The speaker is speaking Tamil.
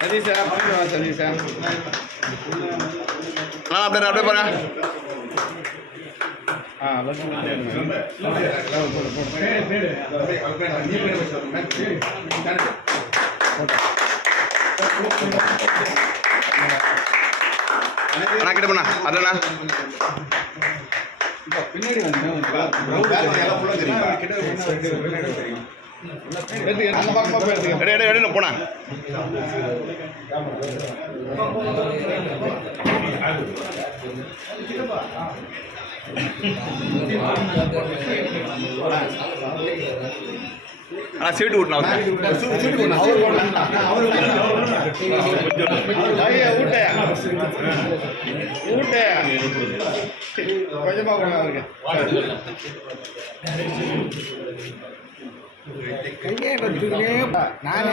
சதீஷா பண்ணிடுவா சதீஷா நான் அப்படியே அப்படியே பாருங்க ஆ அண்ணா கிட்ட பண்ணா பின்னாடி வந்து பக்கமா போனா. சீட்டு கொஞ்சமா அவருக்கு. நானே